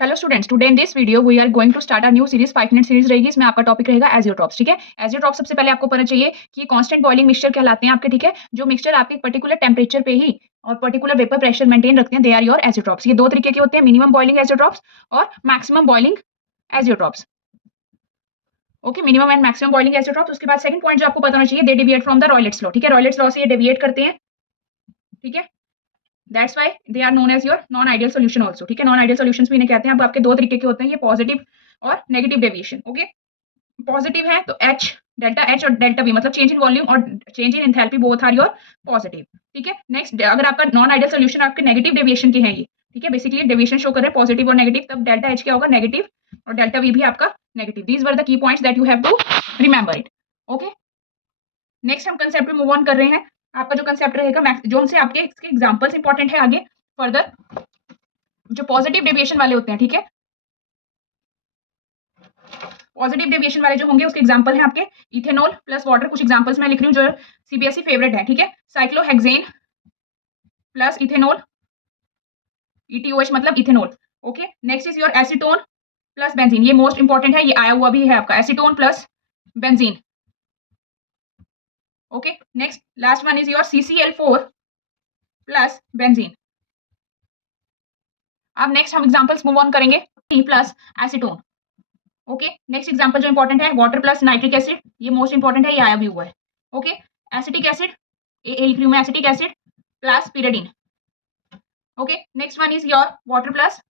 Hello students, today in this video we are going to start a new series 5 minute series रहेगी। इसमें आपका topic रहेगा azeotropes. ठीक है, एजियोट्रॉप सबसे पहले आपको पता चाहिए कि ये कांस्टेंट बॉइलिंग मिक्सचर कहलाते हैं आपके। ठीक है, जो मिक्सचर आपके पर्टिकुलर टेम्परेचर पे ही और पर्टिकुलर वेपर प्रेशर मेंटेन रखते हैं, दे आर योर एजियोट्रॉप्स। ये दो तरीके के होते हैं, मिनिमम बॉइलिंग एजियोट्रॉप्स और maximum boiling azeotropes. Okay, minimum and maximum boiling azeotropes. उसके बाद सेकंड पॉइंट जो आपको पता होना चाहिए, दे डेविएट फ्रॉम द रॉयलेट्स लॉ। ठीक है, रॉयलेट्स लॉ से ये डेविएट करते हैं। ठीक है, that's why they are known as your non ideal solution also. ठीक है, नॉन आइडियल सॉल्यूशंस भी इन्हें कहते हैं। अब आपके दो तरीके के होते हैं, ये पॉजिटिव और नेगेटिव डेविएशन। ओके, पॉजिटिव है तो एच, डेल्टा एच और डेल्टा बी, मतलब चेंज इन वॉल्यूम और change in enthalpy both are your positive. ठीक है, नेक्स्ट अगर आपका नॉन आइडियल सॉल्यूशन आपके नेगेटिव डेविएशन के हैं ये, ठीक है, बेसिकली डेविएशन शो कर रहे हैं पॉजिटिव और नेगेटिव, तब डेल्टा एच क्या होगा, नेगेटिव, और डेल्टा वी भी आपका negative. These were the key points that you have to remember it. Okay, next हम कंसेप्ट पे मूव ऑन कर रहे हैं। आपका जो कंसेप्ट रहेगा, जो उनसे आपके इसके एग्जांपल्स इंपॉर्टेंट है आगे फर्दर, जो पॉजिटिव डेविएशन वाले होते हैं। ठीक है, पॉजिटिव डेविएशन वाले जो होंगे उसके एग्जांपल हैं आपके इथेनॉल प्लस वाटर। कुछ एग्जांपल्स मैं लिख रही हूँ जो सीबीएसई फेवरेट है। ठीक है, साइक्लोहेक्सेन प्लस इथेनॉल, ईटीओएच मतलब ethanol. Okay, next is your acetone plus benzene. ये मोस्ट इंपॉर्टेंट है, ये आया हुआ भी है आपका, acetone plus benzene. Okay, next last one is your CCl4 plus benzene. अब नेक्स्ट हम एग्जांपल्स मूव ऑन करेंगे, plus acetone. Okay, next example जो इंपॉर्टेंट है, वाटर प्लस नाइट्रिक एसिड। ये मोस्ट इंपॉर्टेंट है, ये आया भी हुआ है। ओके, एसिटिक एसिड, ए लिख रही हूं मैं, acetic acid plus pyridine। Okay, next one is your water plus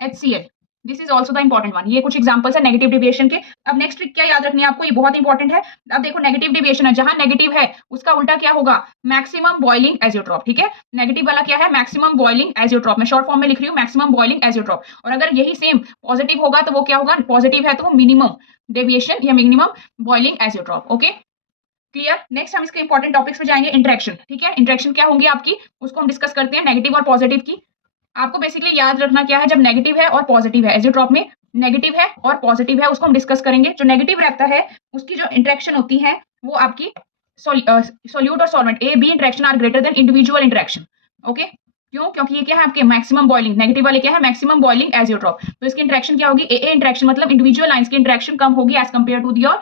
HCl। This is also the important one. ये कुछ एग्जांपल्स है नेगेटिव डेविएशन के। अब नेक्स्ट ट्रिक क्या याद रखनी है आपको, ये बहुत इंपॉर्टेंट है। अब देखो, नेगेटिव डेविएशन है, जहां नेगेटिव है उसका उल्टा क्या होगा, मैक्सिमम बॉइलिंग एजियोट्रॉप। ठीक है, नेगेटिव वाला क्या है, मैक्सिमम बॉइलिंग एजियोट्रॉप। मैं शॉर्ट फॉर्म में लिख रही हूँ, मैक्सिमम बॉइलिंग एजियोट्रॉप। और अगर यही सेम पॉजिटिव होगा तो वो क्या होगा, पॉजिटिव है तो वो मिनिमम डेविएशन या minimum boiling azeotrope. Okay, clear. Next हम इसके इंपॉर्टेंट टॉपिक्स पे जाएंगे, इंटरेक्शन। ठीक है, इंटरेक्शन क्या होंगी आपकी, उसको हम डिस्कस करते हैं, नेगेटिव और पॉजिटिव की। आपको बेसिकली याद रखना क्या है, जब नेगेटिव है और पॉजिटिव है, एजियोट्रॉप में नेगेटिव है और पॉजिटिव है, उसको हम डिस्कस करेंगे। जो नेगेटिव रहता है उसकी जो इंटरेक्शन होती है वो आपकी सोल्यूट और solvent A B interaction are greater than individual interaction. Okay, क्यों, क्योंकि ये क्या है आपके मैक्सिमम बॉइलिंग, नेगेटिव वाले क्या है, मैक्सिमम बॉइलिंग एजियोट्रॉप। तो इसकी इंटरेक्शन क्या होगी, ए इंटरेक्शन, मतलब इंडिविजुअल लाइंस की इंटरेक्शन कम होगी as compare to your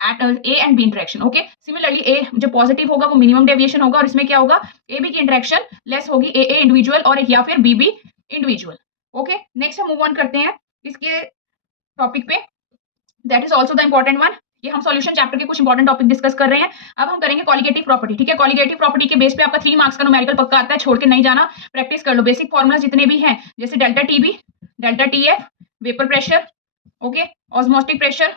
at A and B interaction. Okay, similarly A जो पॉजिटिव होगा वो मिनिमम डेविएशन होगा, और इसमें क्या होगा, ए बी की इंटरेक्शन लेस होगी, ए इंडिविजुअल और या फिर बी इंडिविजुअल। ओके, नेक्स्ट हम मूव ऑन करते हैं इसके टॉपिक पे, that is also the important one. ये हम सॉल्यूशन चैप्टर के कुछ इंपॉर्टेंट टॉपिक डिस्कस कर रहे हैं। अब हम करेंगे कॉलिगेटिव प्रॉपर्टी। ठीक है, कॉलिगेटिव प्रॉपर्टी के बेस पे आपका 3 मार्क्स का न्यूमेरिकल पक्का आता है, छोड़ के नहीं जाना, प्रैक्टिस कर लो। बेसिक फॉर्मूला जितने भी हैं, जैसे delta TB, delta TF, vapour pressure, okay, osmotic pressure,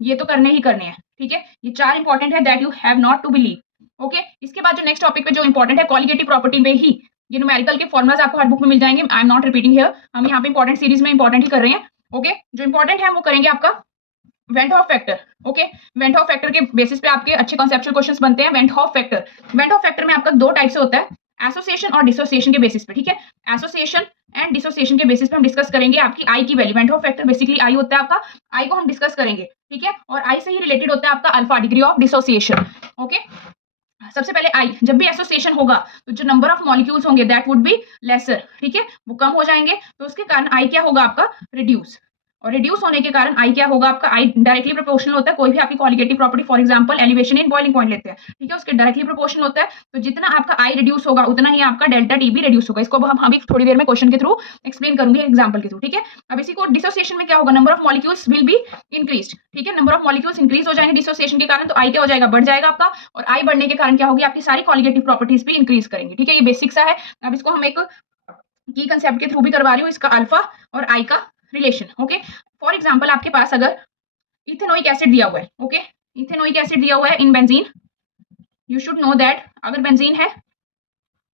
ये तो करने ही करने हैं। ठीक है, ये 4 इंपॉर्टेंट है, that you have not to believe. Okay, इसके बाद जो नेक्स्ट टॉपिक पे जो इंपॉर्टेंट है, कॉलिगेटिव प्रॉपर्टी में ही ये न्यूमेरिकल के फॉर्मुलाज आपको हर बुक में मिल जाएंगे। I am not repeating here, हम यहाँ पे इंपॉर्टेंट सीरीज में इंपॉर्टेंट ही कर रहे हैं। ओके, जो इंपॉर्टेंट है वो करेंगे आपका went half factor. Okay, went half factor के बेसिस पे आपके अच्छे कॉन्सेप्चुअल क्वेश्चंस बनते हैं। Went half factor, went half factor में आपका 2 टाइप से होता है, एसोसिएशन और डिसोसिएशन के बेसिस पे। ठीक है, एसोसिएशन एंड डिसोसिएशन के बेसिस पे हम डिस्कस करेंगे आपकी आई की value. Went half factor basically I होता है आपका, आई को हम डिस्कस करेंगे। ठीक है, और आई से ही रिलेटेड होता है आपका alpha, degree of dissociation. Okay, सबसे पहले आई, जब भी एसोसिएशन होगा तो जो नंबर ऑफ मॉलिक्यूल्स होंगे दैट वुड बी लेसर। ठीक है, वो कम हो जाएंगे, तो उसके कारण आई क्या होगा आपका, रिड्यूस। और रिड्यूस होने के कारण आई क्या होगा आपका, आई डायरेक्टली प्रोपोर्शनल होता है। कोई भी आपकी colligative property, for example elevation in boiling point लेते हैं, ठीक है, उसके डायरेक्टली प्रोपोर्शनल होता है। तो जितना आपका आई रिड्यूस होगा उतना ही आपका डेल्टा टी भी रिड्यूस होगा। इसको हम अभी थोड़ी देर में क्वेश्चन के थ्रू एक्सप्लेन करूंगे, एग्जांपल के थ्रू। ठीक है, अब इसी को डिसोसिएशन में क्या होगा, number of molecules will be increase. ठीक है, नंबर ऑफ मॉलिक्यूल्स इंक्रीज हो जाएंगे डिसोसिएशन के कारण, तो आई क्या हो जाएगा, बढ़ जाएगा आपका। और आई बढ़ने के कारण क्या होगी, आपकी सारी कॉलिगेटिव प्रॉपर्टीज भी इंक्रीज करेंगे। ठीक है, ये बेसिक सा है। अब इसको हम एक की कंसेप्ट के थ्रू भी करवा रही हूँ, इसका अल्फा और आई का रिलेशन। ओके, फॉर एग्जांपल आपके पास अगर इथेनोइक एसिड दिया हुआ है, ओके, इथेनोइक एसिड दिया हुआ है in benzene, you should know that अगर बेंजीन है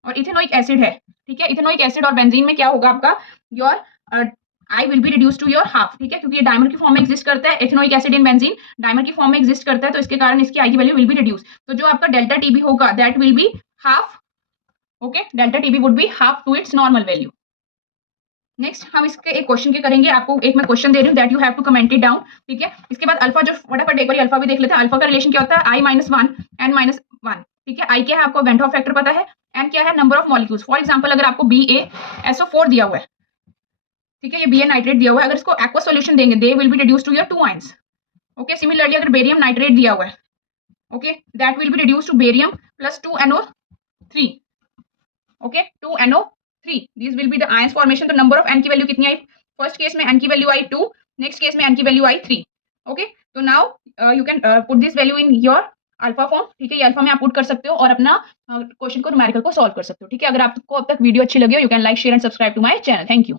और इथेनोइक एसिड है, ठीक है, इथेनोइक एसिड और बेंजीन में क्या होगा आपका, your i will be reduce to your half. ठीक है, क्योंकि ये डायमर की फॉर्म में एग्जिस्ट करता है, ethanoic acid in benzene dimer की फॉर्म में एग्जिस्ट करता है, तो इसके कारण इसकी आई की वैल्यू विल बी रिड्यूस। तो जो आपका डेल्टा टीबी होगा that will be half. Okay, delta Tb would be half to its normal value. Next हम इसके एक क्वेश्चन के करेंगे, आपको एक मैं क्वेश्चन दे रही हूँ, that you have to comment it down. ठीक है, इसके बाद अल्फा, जो फटाफट एक बार अल्फा भी देख लेते हैं। अल्फा का रिलेशन क्या होता है, I-1 N-1। ठीक है, आई क्या है आपको, वेंट हॉफ फैक्टर पता है, एन क्या है, number of molecules. For example अगर आपको BaSO4 दिया हुआ है, ठीक है, ये Bn नाइट्रेट दिया हुआ है, अगर इसको एक्वा सॉल्यूशन देंगे they will be reduce to your 2 ions. Okay, similarly अगर बेरियम नाइट्रेट दिया हुआ है, okay, that will be reduce to barium plus 2NO3। Okay, 2NO3, this will be the ions formation. तो नंबर ऑफ N की value कितनी आई? First case में N की वैल्यू आई 2, नेक्स्ट केस में N की वैल्यू आई 3। ओके, तो now you can put this value in your alpha form. ठीक है, ये अल्फा में आप पुट कर सकते हो और अपना क्वेश्चन को न्यूमेरिकल को सॉल्व कर सकते हो। ठीक है, अगर आपको अब तक वीडियो अच्छी लगी हो, you can like share and subscribe to my channel. Thank you.